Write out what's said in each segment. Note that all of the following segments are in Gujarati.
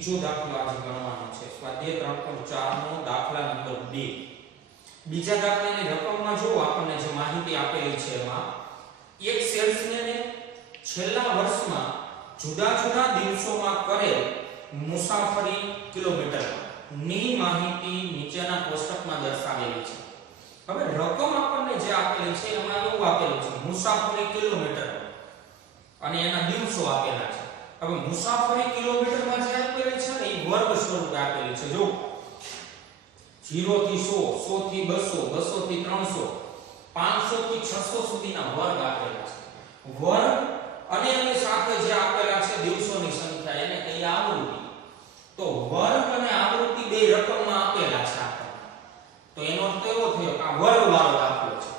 બીજો દાખલો આજે ગણવાનો છે સ્વાધ્યાય 3.4 નો દાખલા નંબર 2. બીજા દાખલાની રકમમાં જો આપણને જે માહિતી આપેલી છે એમાં એક સેલ્સમેને છેલ્લા વર્ષમાં જુદા જુદા દિવસોમાં કરેલ મુસાફરી કિલોમીટર ની માહિતી નીચેના કોષ્ટકમાં દર્શાવેલી છે. હવે રકમ આપણને જે આપેલી છે એમાં એવું આપેલું છે મુસાફરી કિલોમીટર અને એના દિવસો આપેલા છે. હવે મુસાફરી કિલોમીટરમાં જે આપેલી છે ને એ વર્ગ સ્વરૂપે આપેલી છે. જો 0 થી 100, 100 થી 200, 200 થી 300, 500 થી 600 સુધીના વર્ગ આપેલા છે. વર્ગ અને એની સાથે જે આપેલા છે દિવસોની સંખ્યા એને કહીએ આવૃત્તિ. તો વર્ગ અને આવૃત્તિ બે રકમમાં આપેલા છે આપણને. તો એનો અર્થ એવો થયો કે આ વર્ગવાળો દાખલો છે.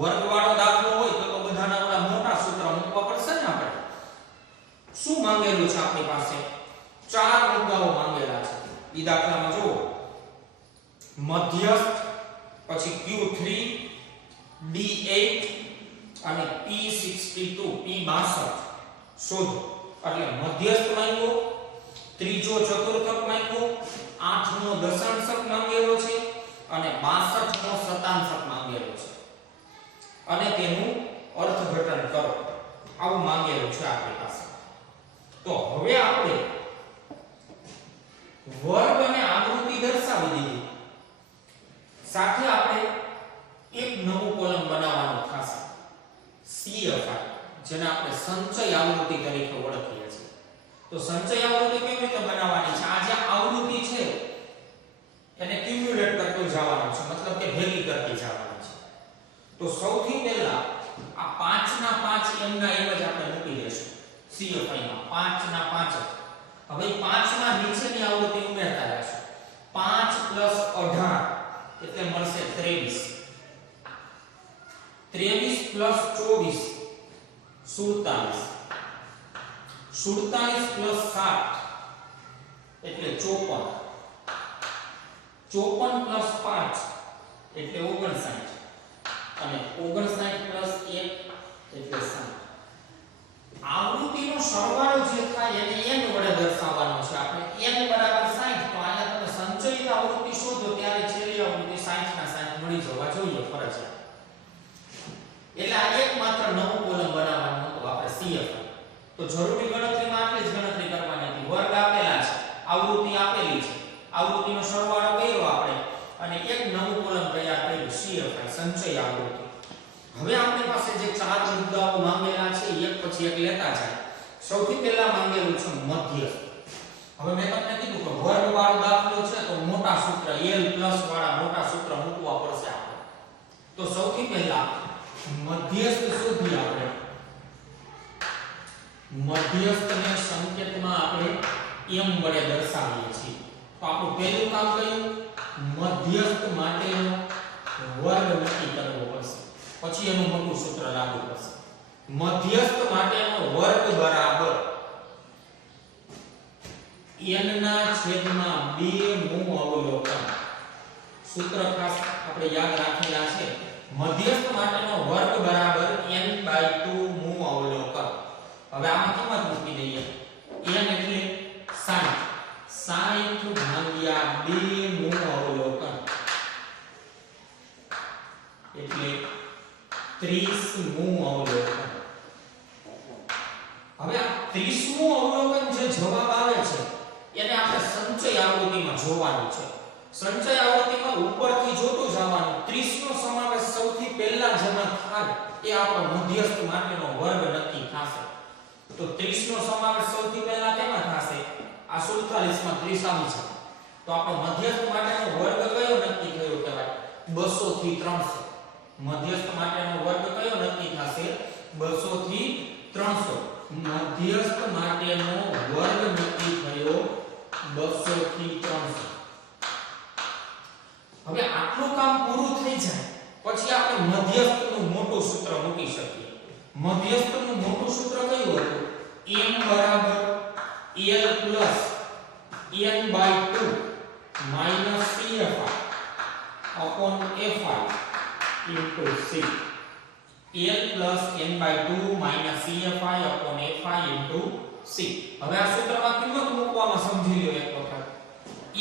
વર્ગવાળો દાખલો હોય તો બધાના આપણા મોટા સૂત્ર મૂકવા પડશે ને આપણે. શું માંગેલું છે આપણી પાસે? ચાર મુદ્દાઓ માંગેલા છે. ઈ દાખલામાં જુઓ મધ્યસ્થ, પછી Q3, D8 અને P62 P62 શોધો. એટલે મધ્યસ્થ માંગ્યો, ત્રીજો ચતુર્થક માંગ્યો, 8મો દશાંશક માંગેલો છે અને 62મો શતાંશક માંગેલો છે અને તેનું અર્થઘટન કરો. આવું માંગેલું છે આપણી પાસે. તો હવે આપણે વર્ગ અને આવૃત્તિ દર્શાવી દીધી. સાથે આપણે એક નવું કોલમ બનાવવાનું થશે CFI, જેને આપણે સંચય આવૃત્તિ તરીકે ઓળખીએ છીએ. તો સંચય આવૃત્તિ કેવી રીતે બનાવવાની છે? આ જે આવૃત્તિ છે એને ક્યુમ્યુલેટ કરતો જવાનું છે, મતલબ કે ભેગી કરતી જવાની છે. તો સૌથી પહેલા આ 5 ના 5 m ના m જ આપણે મૂકી દઈશું CFI માં 5 ના 5. હવે 5 ના નીચેની આવૃત્તિ ઉમેરતા જશું. 5 + 18 એટલે મળશે 23. 23 + 24 47. 47 + 7 એટલે 54. 54 + 5 એટલે 59 અને 59 + 1 એટલે 60. આવૃત્તિનો સરવાળો જે થાય એને n વડે દર્શાવવાનો છે. આપણે n = 60. તો આયા તમે સંચયિત આવૃત્તિ શોધો ત્યારે છેલ્લી આવૃત્તિ 60 ના 60 મળી જવા જોઈએ ફરજિયાત. એટલે આ એકમાત્ર નવું કોલમ બનાવવાનું હતું આપણે CFI. તો જરૂરી ગણતરીમાં આટલી જ ગણતરી કરવાની હતી. વર્ગ આપેલા છે, આવૃત્તિ આપેલી છે, આવૃત્તિનો સરવાળો કર્યો આપણે અને એક નવું કોલમ તૈયાર કર્યું CFI સંચય આવૃત્તિ. હવે આપણી પાસે જે ચાર મુદ્દાઓ માંગેલા છે એક પછી એક લેતા જાય. સૌથી પહેલા માંગેલું છે મધ્યસ્થ. હવે મેં તમને કીધું કે વર્ગ વાળો દાખલો છે તો મોટા સૂત્ર L+ વાળા મોટા સૂત્ર મૂકવા પડશે આપણે. તો સૌથી પહેલા મધ્યસ્થ શોધી આપણે. મધ્યસ્થને સંકેતમાં આપણે m વડે દર્શાવીએ છીએ. તો આપણું પહેલું કામ કયું? મધ્યસ્થ માટેનો વર્ગ નક્કી કરવો પડશે. પછી એનું મોટું સૂત્ર લાગુ પડશે. મધ્યસ્થ માટેનો વર્ગ બરાબર n ના છેદમાં 2 મુ અવલોકન. સૂત્ર ખાસ આપણે યાદ રાખેલા છે. મધ્યસ્થ માટેનો વર્ગ બરાબર n/2 મુ અવલોકન. હવે આમાં કિંમત મૂકી દઈએ. n એટલે 60. 60 ભાગ્યા 2 મુ અવલોકન એટલે 30 મુ અવલોકન. હવે આ 30 મુ અવલોકન જે જવાબ આવે છે એને આપણે સંચય આવૃત્તિમાં જોવાનું છે. સંચય આવૃત્તિમાં ઉપરથી જોતું જવાનું. 30 નો સમાવેશ સૌથી પહેલા જેમાં થાય એ આપણો મધ્યસ્થ માટેનો વર્ગ નક્કી થશે. તો 30 નો સમાવેશ સૌથી પહેલા કેમાં થશે? આ 47 માં 30 આવી છે. તો આપણો મધ્યસ્થ માટેનો વર્ગ કયો નક્કી થયો કહેવાય? 200 થી 300. મધ્યસ્થ માટેનો વર્ગ કયો નક્કી થશે? 200 થી 300. મધ્યસ્થ માટેનો વર્ગ નક્કી થયો 200 થી 300. હવે આટલું કામ પૂરું થઈ જાય પછી આપણે મધ્યસ્થનું મોટું સૂત્ર મૂકી શકીએ. મધ્યસ્થનું મોટું સૂત્ર કયું હતું? m બરાબર L plus n/2 minus CFI upon FI into C. L plus n/2 minus CFI upon FI into C. C. હવે આ સૂત્રમાં કિંમત મૂકવામાં સમજી લો એક વખત. l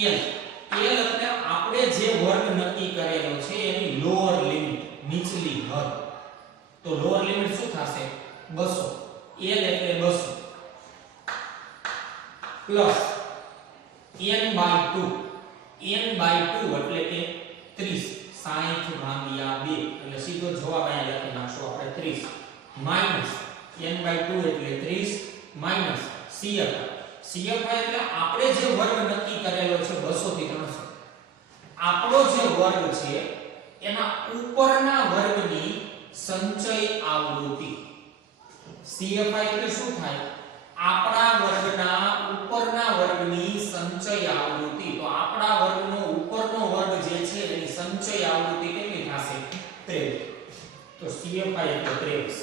એટલે આપણે જે વર્ગ નક્કી કરેલો છે એની લોઅર લિમિટ, નીચલી હદ. તો લોઅર લિમિટ શું થશે? 200. l એટલે 200 પ્લસ n/2. n/2 એટલે કે 30. 60 ભાગ્યા 2 એટલે સીધો જવાબ અહીંયા લખી નાખશો આપણે 30 માઈનસ n/2 એટલે 30 માઈનસ CF. CF એટલે આપણે જે વર્ગ નક્કી કરેલો છે 200 થી 300. આપણો જે વર્ગ છે એના ઉપરના વર્ગની સંચય આવૃત્તિ. CF એટલે શું થાય? આપણા વર્ગના ઉપરના વર્ગની સંચય આવૃત્તિ. તો આપણા વર્ગનો ઉપરનો વર્ગ જે છે એની સંચય આવૃત્તિ કેટલી થશે? 23. તો CFI એટલે 23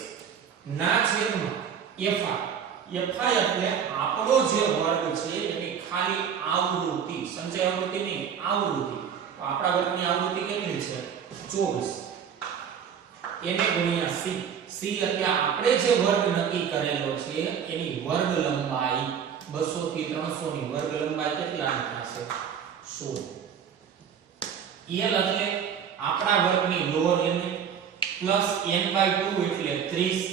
ના છેદમાં FI. FI એટલે આપણો જે વર્ગ છે એની ખાલી આવૃત્તિ, સંચય આવૃત્તિ નહીં, આવૃત્તિ. તો આપણા વર્ગની આવૃત્તિ કેટલી છે? 24. એને ગુણ્યા C. C એટલે આપણે જે વર્ગ નક્કી કરેલો છે એની વર્ગ લંબાઈ 200 થી 300 ની વર્ગ લંબાઈ કેટલા થશે? 16. L એટલે આપણા વર્ગની લોઅર લિમિટ પ્લસ n/2 એટલે 30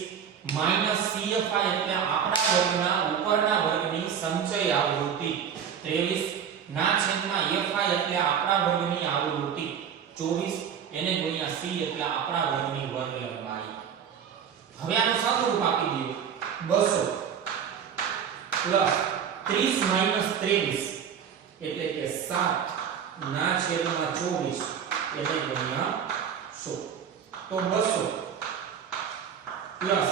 માઈનસ CFI એટલે આપણા વર્ગના ઉપરના વર્ગની સંચય આવૃત્તિ 23 ના છેદમાં FI એટલે આપણા વર્ગની આવૃત્તિ 24 એને ગુણ્યા C એટલે આપણા વર્ગની વર્ગ લંબાઈ. હવે આનું સાદુરૂપ આપી દઈએ. 200 પ્લસ 30 માઈનસ 23 એટલે કે 7 ના છેદમાં 24 એને ગુણ્યા 100. તો 200 પ્લસ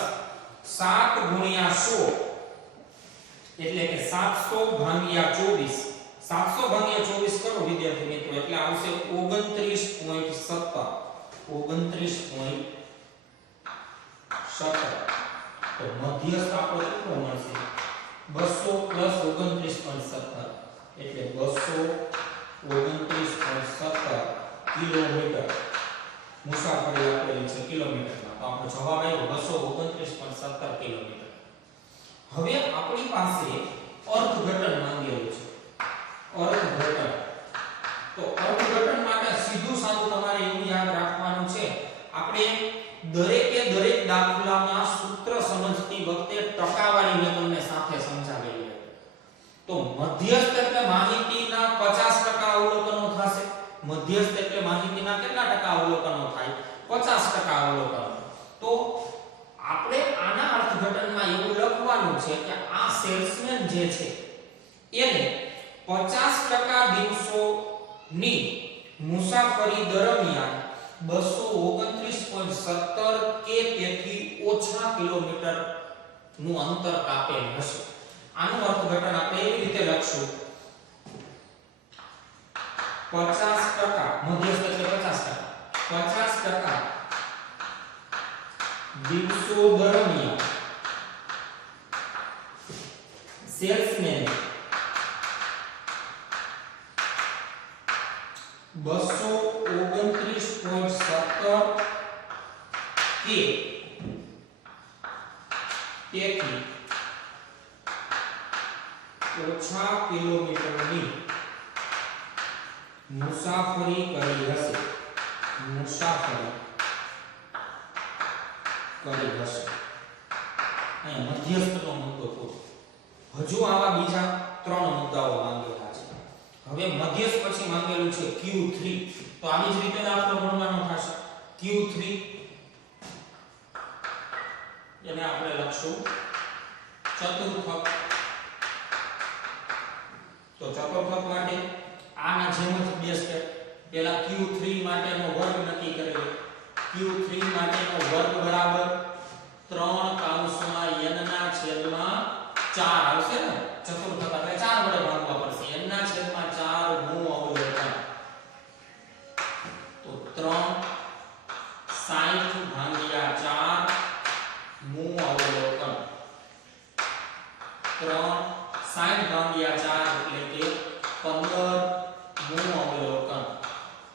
7 ગુણ્યા 100 એટલે કે 700 ભાગ્યા 24. 700 ભાગ્યા 24 કરો વિદ્યાર્થી મિત્રો એટલે આવશે 29.17. 29.17. તો મધ્યસ્થ આપણો કેટલો મળશે? 200 પ્લસ 29.17 એટલે 229.17 કિલોમીટર મુસાફરી આપેલી છે કિલોમીટરમાં. તો આપણો જવાબ આવ્યો 229.17 કિલોમીટર. હવે આપણી પાસે અર્થઘટન માંગેલું છે. અર્થઘટન. તો અર્થઘટન માટે સીધું સાદું તમારે એવું યાદ રાખવાનું છે, આપણે દરેકે દરેક દાખલામાં સૂત્ર સમજતી વખતે ટકાવારી મેં તમને સાથે સમજાવેલી હતી. તો મધ્યસ્થ એટલે માહિતીના 50% અવલોકનો થશે. મધ્યસ્થ એટલે માહિતીના કેટલા ટકા અવલોકનો થાય? 50% અવલોકનો. તો આપણે આના અર્થઘટનમાં એવું લખવાનું છે કે આ સેલ્સમેન જે છે એને 50% દિવસોની મુસાફરી દરમિયાન 229.17 કે તેથી ઓછા કિલોમીટર નું અંતર કાપેલ હશે. આનું અર્થઘટન આપણે એવી રીતે લખશું 50% મધ્યસ્થ એટલે 50% દિવસો દરમિયાન સેલ્સમેન 229.17 કે તેથી ઓછા કિલોમીટરની મુસાફરી કરી હશે. મુસાફરી કરી હશે. અહીંયા મધ્યસ્થનો મુદ્દો પૂરો. હજુ આવા બીજા 3 મુદ્દાઓ માંગેલા છે. હવે મધ્યસ્થ પછી માંગેલું છે Q3. તો આવી જ રીતે દાખલો ગણવાનો થશે. Q3 એને આપણે લખશું ચતુર્થક. તો ચતુર્થક માટે આના જેમ જ બે સ્ટેપ. પહેલા Q3 માટેનો વર્ગ નક્કી કરેલો. Q3 માટેનો વર્ગ બરાબર 3 કૌંસમાં n ના છેદમાં 4 આવશે ને. ચતુર્થક એટલે 4 વડે ભાગવા પડશે. n ના છેદમાં 4 નું અવલોકન. તો 3 60 ભાગ્યા 4 નું અવલોકન. 3 60 ભાગ્યા 4 એટલે કે 15 નું અવલોકન.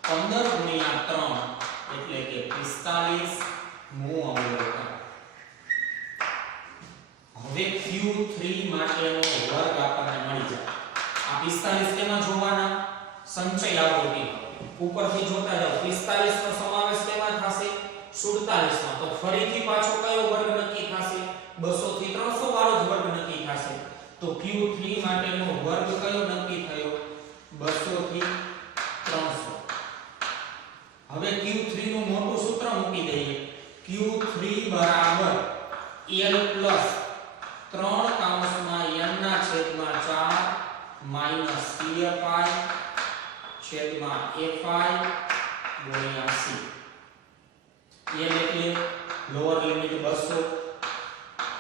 15 ગુણ્યા 3 એટલે કે 45 નું અવલોકન. હવે Q3 માટેનો વર્ગ આપણને મળી જાય. આ 45 કેમાં જોવાના? સંચય આવૃત્તિ. ઉપરથી જોતા જાઓ 45 નો સમાવેશ કેમાં થશે? 47 માં. તો ફરીથી પાછો કયો વર્ગ નક્કી થશે? 200 થી 300 વાળો જ વર્ગ નક્કી થશે. તો Q3 માટેનો વર્ગ કયો નક્કી થયો? 200 થી 300. હવે Q3 નું મોટું સૂત્ર મૂકી દઈએ. Q3 બરાબર L પ્લસ 3 કૌંસમાં n ના છેદમાં 4 માઈનસ CFI છેદમાં FI ગુણ્યા C. L એટલે લોઅર લિમિટ 200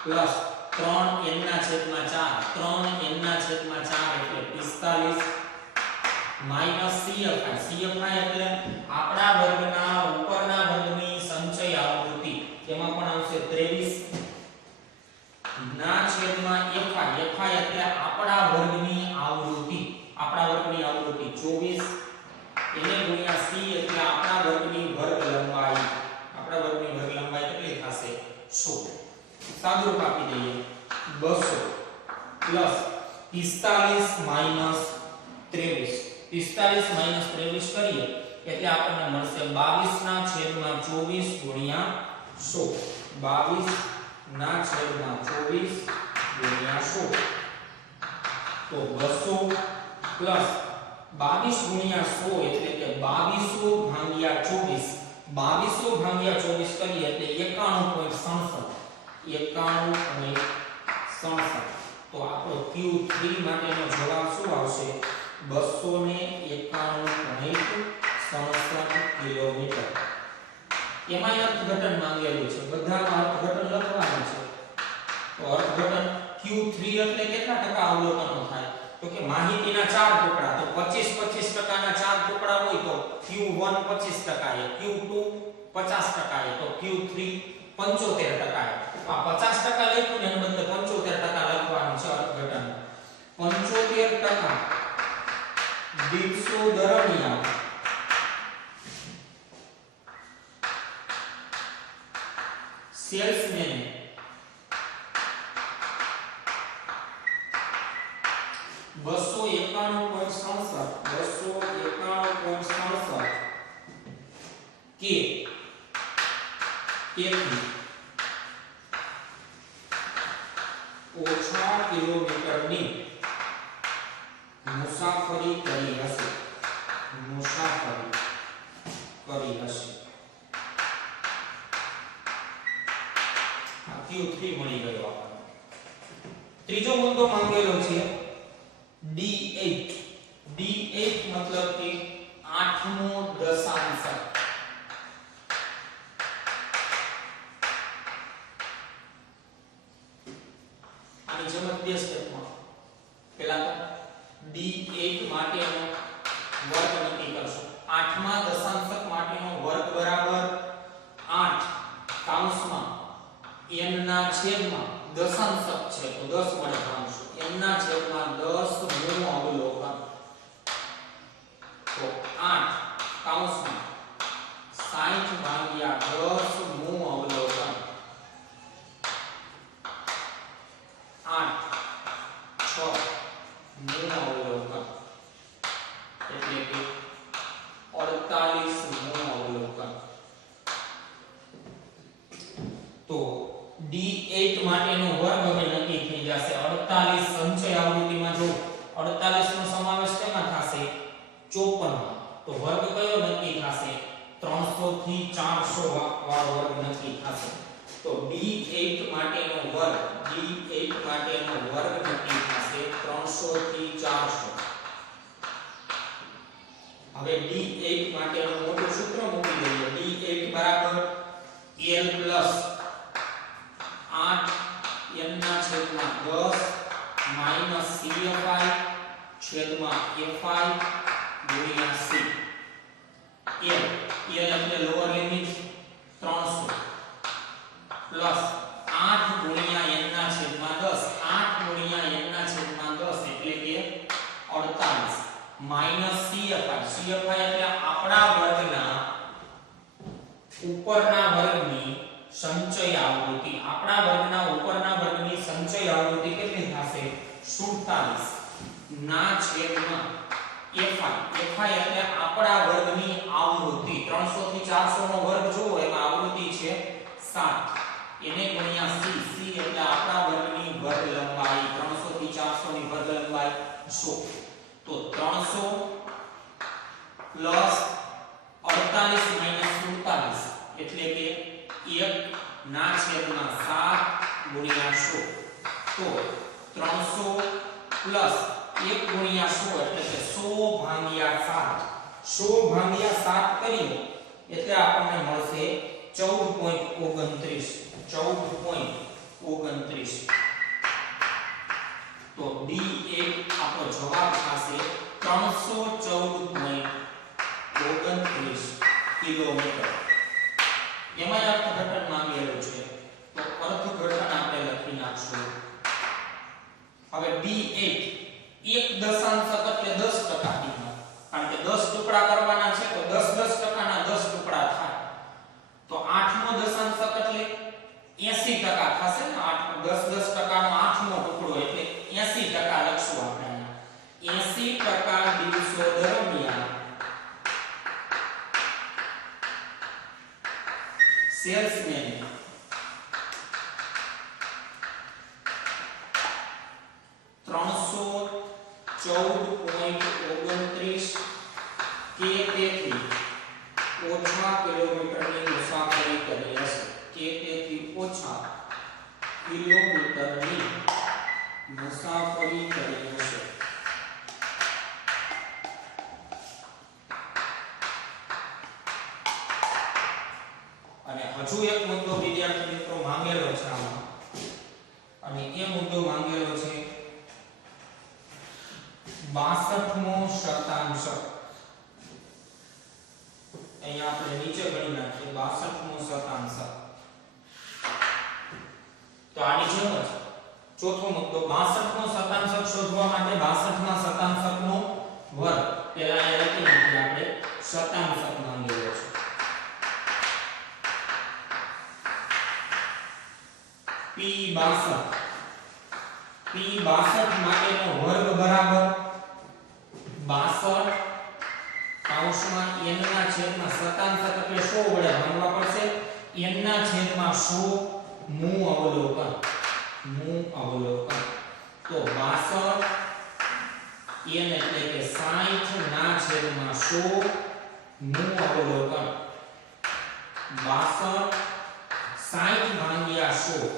પ્લસ 3 n ના છેદમાં 4 3 n ના છેદમાં 4 એટલે 45 માઈનસ CFI એટલે આપણા વર્ગના ઉપરના વર્ગની સંચય આવૃત્તિ. એમાં પણ આવશે 23 ના છેદમાં FI એટલે આપણા વર્ગની આવૃત્તિ. આપણા વર્ગની આવૃત્તિ 24 એને ગુણ્યા C એટલે આપણા વર્ગની વર્ગ લંબાઈ. આપણા વર્ગની વર્ગ લંબાઈ કેટલી થશે? 100. સાદુરૂપ આપી દઈએ. 200 પ્લસ 45 માઈનસ 23. 45 માઈનસ 23 કરીએ એટલે આપણને મળશે 22 ના છેદમાં 24 ગુણ્યા 100. 22 ના છેદમાં 24 ગુણ્યા 100. તો 200 પ્લસ 22 ગુણ્યા 100 એટલે કે 2200 ભાગ્યા 24. 2200 ભાગ્યા 24 કરીએ એટલે 91.67. 91.67. તો આપણો Q3 માટેનો જવાબ શું આવશે? 291.67 કિલોમીટર. એમાં અર્થઘટન માંગેલું છે. બધામાં અર્થઘટન લખવાનું છે. તો અર્થઘટન Q3 એટલે કેટલા ટકા અવલોકનો થાય? તો કે માહિતીના 4 ટુકડા. તો 25% ના 4 ટુકડા હોય તો Q1 25% એ, Q2 50% એ, તો Q3 75% એ. આ 50% લખ્યું ને એના બદલે 75% લખવાનું છે અર્થઘટન. 75% દિવસો દરમિયાન સેલ્સમેન 291.67 કે તેથી ઓછા કિલોમીટરની મુસાફરી કરી હશે. આ Q3 મળી ગયો આપણને. ત્રીજો મુદ્દો માંગેલો છે D8. D8 મતલબ કે 8મો દશાંશ. આની જેમ બે સ્ટેપમાં પહેલા તો D8 માટેનો વર્ગ નક્કી કરશો. 8મા દશાંશક માટેનો વર્ગ બરાબર 8 કૌંસમાં n ના છેદમાં દશાંશક છે તો 10 વડે ભાગશું. n ના છેદમાં 10 મું અવલોકન. તો 8 કૌંસમાં 60 ભાગ્યા 10 મું અવલોકન. 8 6 મું અવલોકન એટલે કે 48 મું અવલોકન. તો D8 માટેનો વર્ગ હવે નક્કી થઈ જશે. 48 સંચય આવૃત્તિમાં જો 48 નો સમાવેશ કેમાં થશે? 54 માં. તો વર્ગ કયો નક્કી થશે? 300 થી 400 વાળો વર્ગ નક્કી થશે. તો D8 માટેનો વર્ગ નક્કી થશે 300 થી 400. હવે D8 માટેનું મોટું સૂત્ર મૂકી દઈએ. D8 બરાબર L પ્લસ 8 n ના છેદમાં 10 માઈનસ CFI છેદમાં FI ગુણ્યા C. L એટલે લોઅર લિમિટ 300 પ્લસ 8 ગુણ્યા n ના છેદમાં 10. 8 ગુણ્યા n ના છેદમાં 10 એટલે કે 48 માઈનસ CFI એટલે આપણા વર્ગના ઉપરના વર્ગની સંચય આવૃત્તિ. આપણા વર્ગના ઉપરના વર્ગની સંચય 47 ના છેદમાં fi એટલે આપણા વર્ગની આવૃત્તિ 300 થી 400 નો વર્ગ જોવો એમાં આવૃત્તિ છે 7 એને ગુણ્યા c એટલે આપણા વર્ગની વર્ગ લંબાઈ 300 થી 400 ની વર્ગ લંબાઈ 100 તો 300 પ્લસ 48 માઈનસ 47 એટલે કે 1 ના છેદમાં 7 ગુણ્યા 100 તો 300 પ્લસ 1 ગુણ્યા 100 એટલે કે 100 ભાગ્યા 7 100 ભાગ્યા 7 કરીએ એટલે આપણને મળશે 14.29 તો D એ આપણો જવાબ થશે 314.29 કિલોમીટર એમાં અર્થઘટન માંગેલું છે તો અર્થઘટન આપણે લખી નાખશું હવે D8 એક દશાંશક એટલે 10% કિંમત કારણ કે 10 ટુકડા કરવાના છે તો 10% ના 10 ટુકડા થાય તો 8 નો દશાંશક એટલે 80% થશે ને 8 10 નો 8 નો ટુકડો એટલે 80% લખશું આપણે 80% દિવસો દરમિયાન સેલ્સમેન કે તેથી ઓછા કિલોમીટરની મુસાફરી કરી હશે કે તેથી ઓછા કિલોમીટરની મુસાફરી કરી હશે અને હજુ એક મુદ્દો વિદ્યાર્થી મિત્રો માંગેલો છે આમાં અને એ મુદ્દો માંગેલો છે 62મો શતાંશ અહીંયા આપણે નીચે ગણી નાખીએ 62મો શતાંશ તો આની જેમ જ ચોથો મુદ્દો 62મો શતાંશ શોધવા માટે 62ના શતાંશનો વર્ગ પહેલા એ લખી નાખીએ આપણે શતાંશ માંગેલો છે P62 માટેનો વર્ગ બરાબર 62 કૌંસમાં n ના છેદમાં શતાંશ એટલે 100 વડે ભાગવા પડશે n ના છેદમાં 100 મૂ અવલોકન તો 62 n એટલે કે 60 ના છેદમાં 100 મૂ અવલોકન 62 60 ભાગ્યા 100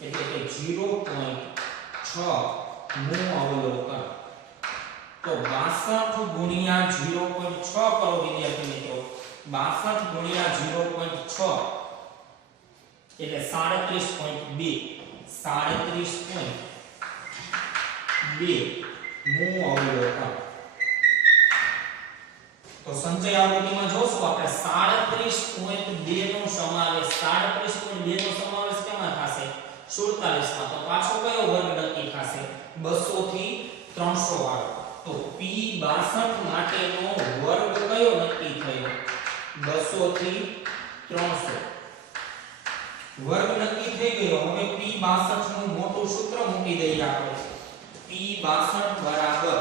એટલે કે 0.6 મૂ અવલોકન તો 62 ગુણ્યા 0.6 કરો વિદ્યાર્થી મિત્રો 62 ગુણ્યા 0.6 એટલે 37.2 મૂ અવલોકન તો સંચય આવૃત્તિમાં જોશું આપણે 37.2 નો સમાવેશ 37.2 નો સમાવેશ કેમાં થશે 47 માં તો પાછો કયો વર્ગ નક્કી થશે 200 થી 300 વાળો તો P62 માટેનો વર્ગ કયો નક્કી થયો 200 થી 300 વર્ગ નક્કી થઈ ગયો હવે P62 નું મોટું સૂત્ર મૂકી દઈએ આપણે P62 બરાબર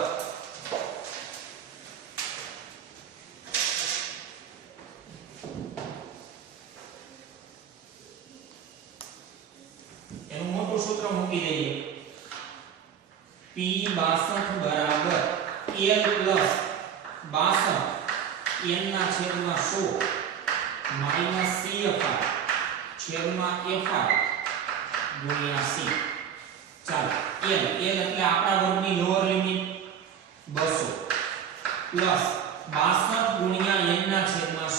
એનું મોટું સૂત્ર મૂકી દઈએ P62 બરાબર L પ્લસ 62 n ના છેદમાં 100 માઈનસ CFI છેદમાં FI ગુણ્યા C ચાલો L એટલે આપણા વર્ગની લોઅર લિમિટ 200 પ્લસ 62 ગુણ્યા n ના છેદમાં 100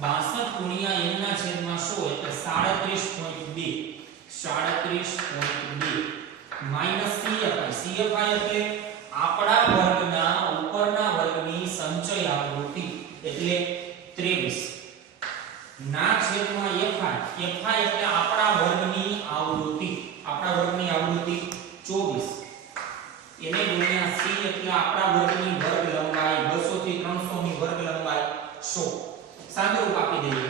62 ગુણ્યા n ના છેદમાં 100 એટલે 37.2 માઈનસ CFI એટલે આપણા વર્ગના ઉપરના વર્ગની સંચય આવૃત્તિ એટલે 23 ના છેદમાં FI એટલે આપણા વર્ગની આવૃત્તિ 24 એને ગુણ્યા C એટલે આપણા વર્ગની વર્ગ લંબાઈ 200 થી 300 ની વર્ગ લંબાઈ 100 સાદુરૂપ આપી દઈએ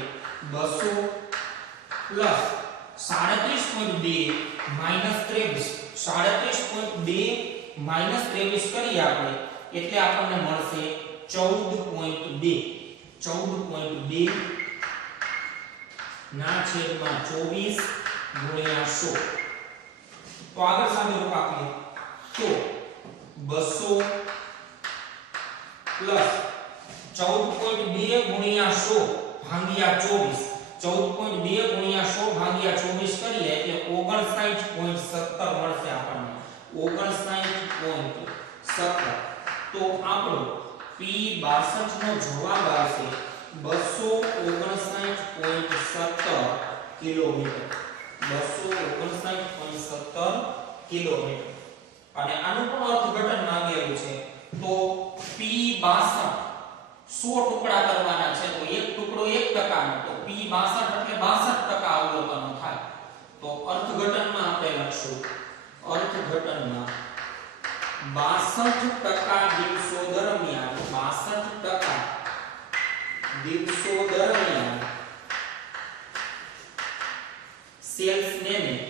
200 પ્લસ 37.2 માઈનસ 23 37.2 -23 કરીએ આપણે એટલે આપણને મળશે 14.2 14.2 ના છેદમાં 24 ગુણ્યા 100 તો આગળ સાદું રૂપ આપીએ તો 200 પ્લસ 14.2 ગુણ્યા 100 ભાગ્યા 24 14.2 ગુણ્યા 100 ભાગ્યા 24 કરીએ એટલે 59.17 મળશે આપણને 59.17 તો આપણો P62 નો જવાબ આવશે 259.17 કિલોમીટર 259.17 કિલોમીટર અને આનું પણ અર્થઘટન માંગેલું છે તો P62 100 ટુકડા કરવાના છે તો એક ટુકડો 1% નો તો P62 એટલે 62% અવલોકનો થાય તો અર્થઘટનમાં આપણે લખશું અર્થઘટનમાં 62% દિવસો દરમિયાન 62% દિવસો દરમિયાન સેલ્સમેને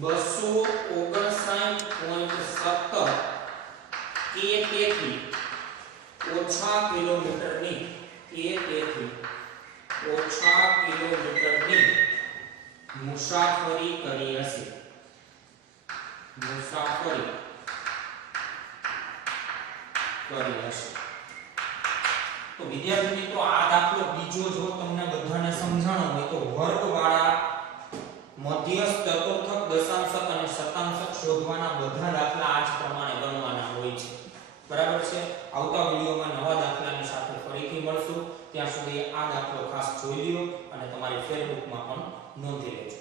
259.17 કે તેથી ઓછા કિલોમીટરની મુસાફરી કરી હશે તો વિદ્યાર્થી મિત્રો આ દાખલો બીજો જો તમને બધાને સમજાણો હોય તો વર્ગવાળા મધ્યસ્થ ચતુર્થક દશાંશક અને શતાંશક શોધવાના બધા દાખલા આ જ પ્રમાણે ગણવાના હોય છે બરાબર છે આવતા વિડિયોમાં નવા દાખલાની સાથે ફરીથી મળશું ત્યાં સુધી આ દાખલો ખાસ જોઈ લ્યો અને તમારી ફેરબુકમાં પણ નોંધી લેજો